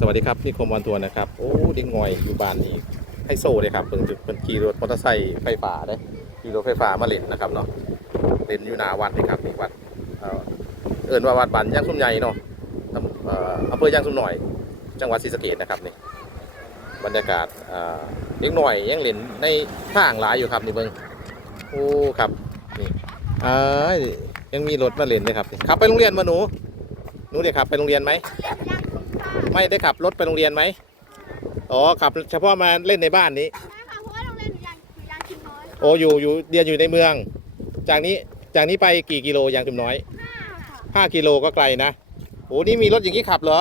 สวัสดีครับนี่คมวันทัวร์นะครับโอ้เด็กงอยอยู่บ้านนี้ให้โซ่เลยครับเพิ่งจะเป็นขี่รถมอเตอร์ไซค์ไฟฟ้าได้ขี่รถไฟฟ้ามาเล่นนะครับเนาะเล่นอยู่หนาวัดนี่ครับนี่วัดเอ่อเอิญว่าวัดบันย่างสุ่มใหญ่เนาะอำเภอย่างสุ่มหน่อย จังหวัดศรีสะเกษนะครับนี่บรรยากาศเอ่อเด็กหน่อยยังเล่นในทางหลายอยู่ครับนี่เบิ่งโอ้ครับนี่เอ้ยยังมีรถมาเล่นเลยครับขับไปโรงเรียนมาหนูหนูเดี๋ยวขับไปโรงเรียนไหม ไม่ได้ขับรถไปโรงเรียนไหมอ๋อขับเฉพาะมาเล่นในบ้านนี้ใช่ค่ะเพราะว่าโรงเรียนหนูยางหนูยางชิมน้อยโอ้อยู่อยู่เรียนอยู่ในเมือง จากนี้จากนี้ไปกี่กิโลยางจุมน้อยห้าค่ะ5กิโลก็ไกลนะโอ้นี่มีรถอย่างนี้ขับเหรอ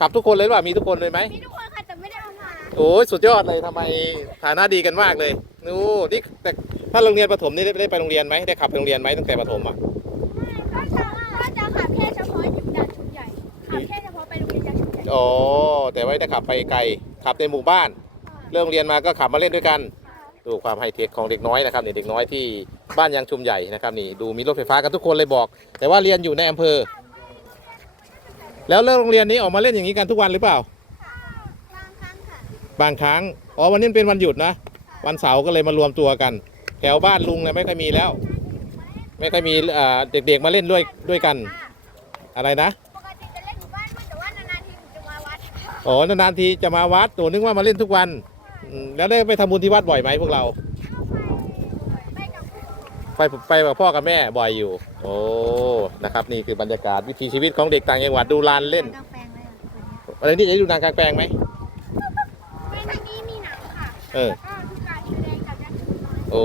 ขับทุกคนเลยหรือเปล่ามีทุกคนเลยไหมมีทุกคนค่ะแต่ไม่ได้เอามาโอ้ยสุดยอดเลยทำไมฐานะดีกันมากเลยนู่นี่แต่ถ้าโรงเรียนประถมนี่ได้ได้ไปโรงเรียนไหมได้ขับไปโรงเรียนไหมตั้งแต่ประถมอะก็จะก็จะขับแค่เฉ อ๋อ แต่ว่าได้ขับไปไกล ขับในหมู่บ้าน เริ่มเรียนมาก็ขับมาเล่นด้วยกัน ดูความไฮเทคของเด็กน้อยนะครับนี่เด็กน้อยที่บ้านยางชุมใหญ่นะครับนี่ดูมีรถไฟฟ้ากันทุกคนเลยบอก แต่ว่าเรียนอยู่ในอำเภอ แล้วเลิกโรงเรียนนี้ออกมาเล่นอย่างนี้กันทุกวันหรือเปล่า บางครั้งค่ะบางครั้งอ๋อวันนี้เป็นวันหยุดนะ วันเสาร์ก็เลยมารวมตัวกัน แถวบ้านลุงเนี่ยไม่ค่อยมีแล้ว ไม่ค่อยมีอ่าเด็กๆมาเล่นด้วยด้วยกัน อะไรนะปกติจะ อ๋อนานๆทีจะมาวัดตัวนึกว่ามาเล่นทุกวันอืมแล้วได้ไปทำบุญที่วัดบ่อยไหมพวกเรา ไปกับผู้ไปไปกับพ่อกับแม่บ่อยอยู่ โอ้ นะครับ นี่คือบรรยากาศวิถีชีวิตของเด็กต่างจังหวัดดูลานเล่น กาแฟเลยอะอะไรนี่จะได้ดูนางกลางแปลงไหมในทางนี้มีหนังค่ะเออ แล้วก็ทุกการแสดงกับยางชุมน้อยโอ้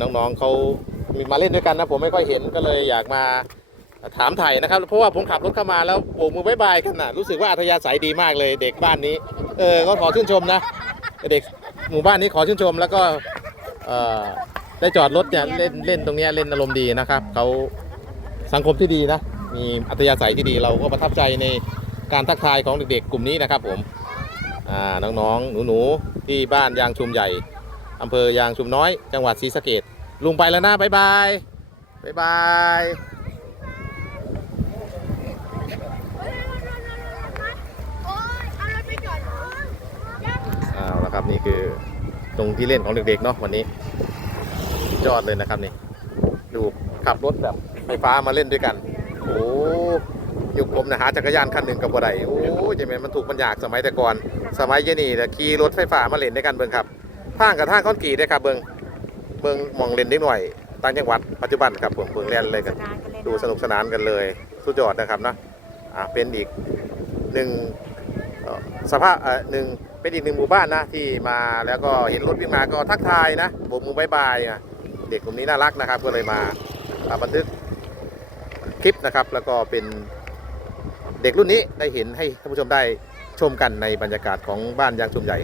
น้องๆเขามีมาเล่นด้วยกันนะ ผมไม่ค่อยเห็นก็เลยอยากมา ถามไถ่นะครับ เพราะว่าผมขับรถเข้ามาแล้วโบกมือบายบายกันนะรู้สึกว่าอัธยาศัยดีมากเลย เด็กบ้านนี้ เออก็ขอชื่นชมนะเด็กหมู่บ้านนี้ขอชื่นชมแล้วก็เอ่อได้จอดรถเนี่ยเล่นเล่นตรงเนี้ยเล่นอารมณ์ดีนะครับเขาสังคมที่ดีนะ มีอัธยาศัยที่ดีเราก็ประทับใจในการทักทายของเด็กๆ กลุ่มนี้นะครับผมอ่าน้องๆหนูๆที่บ้านยางชุมใหญ่อำเภอยางชุมน้อย จังหวัดศรีสะเกดลุงไปแล้วนะบ๊ายบายบ๊ายบาย โอ๊ยเอารถไปจอดเหรอยัง เอาละครับ นี่คือตรงที่เล่นของเด็กๆเนาะวันนี้ยอดเลยนะครับนี่ ดูขับรถแบบไฟฟ้ามาเล่นด้วยกัน โอ้ยุคผมนะหาจักรยานคันหนึ่งกับบัไดโอ้ยจะเป็นมันถูกมันยากสมัยแต่ก่อน สมัยเยนี่แต่ขี่รถไฟฟ้ามาเล่นด้วยกันเบิ่งครับทางกับทางคอนกรีตด้วยครับเบิ่งเบิ่งมองเล่นนิดหน่อยต่างจังหวัดปัจจุบันครับผมเบิ่งเล่นเลยกัน ดูสนุกสนานกันเลย สุดยอดนะครับนะอ่าเป็นอีกหนึ่งสภาพอ่อหนึ่ง เป็นอีกหนึ่งหมู่บ้านนะที่มาแล้วก็เห็นรถวิ่งมาก็ทักทายนะโบกมือบายบายอะเด็กกลุ่มนี้น่ารักนะครับ ก็เลยมาบันทึกคลิปนะครับ แล้วก็เป็นเด็กรุ่นนี้ได้เห็นให้ท่านผู้ชมได้ชมกันในบรรยากาศของบ้านยางชุมใหญ่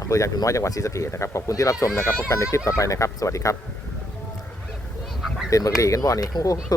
อำเภอยางชุมน้อยจังหวัดศรีสะเกษนะครับขอบคุณที่รับชมนะครับพบกันในคลิปต่อไปนะครับ สวัสดีครับ เป็นบักหลีกันบ่อนี่โอ้โห